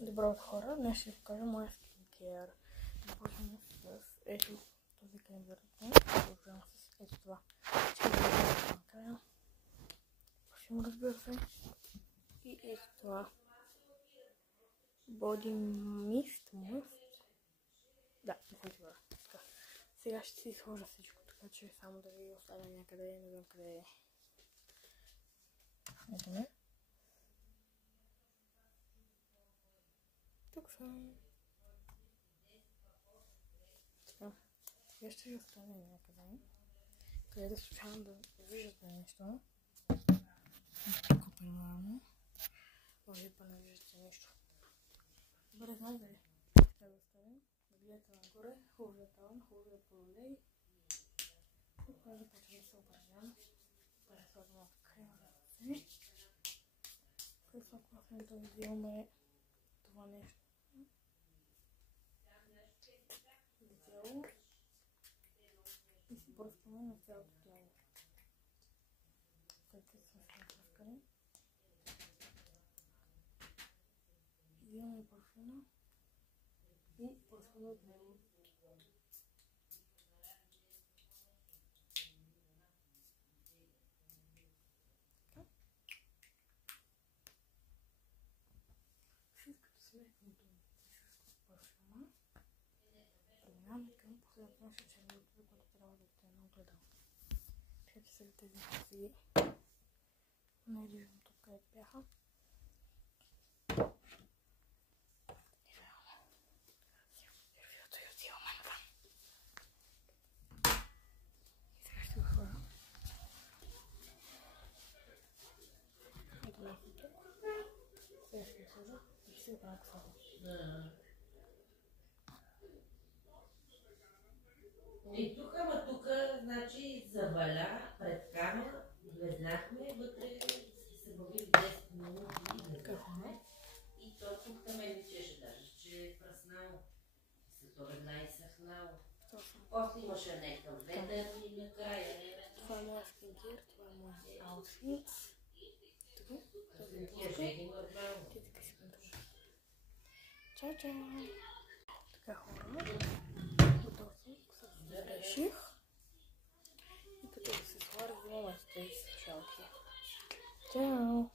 Добро от хора, днес ще ви покажа моя скинкер. Започваме с ето този крем за ръце, продължавам с ето това. Накрая парфюм, разбира се, и ето това Body Mist. Да, не съм сигурна. Сега ще си сложа всичко, така че само да ви оставя някъде, не знам къде е. Ето ме. Тук съм. Така. Сега ще ви оставя някъде, където случайно да виждате нещо. Тук примерно. Може да не виждате нищо. Добре, знаете ли? Ще го оставим. Да гледате нагоре, хубаво да таван, хубаво да полулей. И това започвам да се упражнявам. Преслагам от крема за ръце. През това да взимаме това нещо. Тяло. И си пръскаме на цялото тяло. След като сме се пръскали. Взимаме парфюма и пръскаме от него. След като сме с парфюма, преминаваме към последното нещо, че е което трябва да отиде на огледало. Където са тези си не виждам тук където бяха. И тук, значи, заваля пред камера, влезнахме, вътре се бавили 10 минути и влезнахме. И то тук там личеше даже, че е пръснало. След това изсъхнало. После имаше някакъв ведър и накрая не. Това е моя скинкер, това е моя аутфит. Чао, чао! Така хора, готов съм, реших. И като да се сложа, взимам тези слушалки. Чао!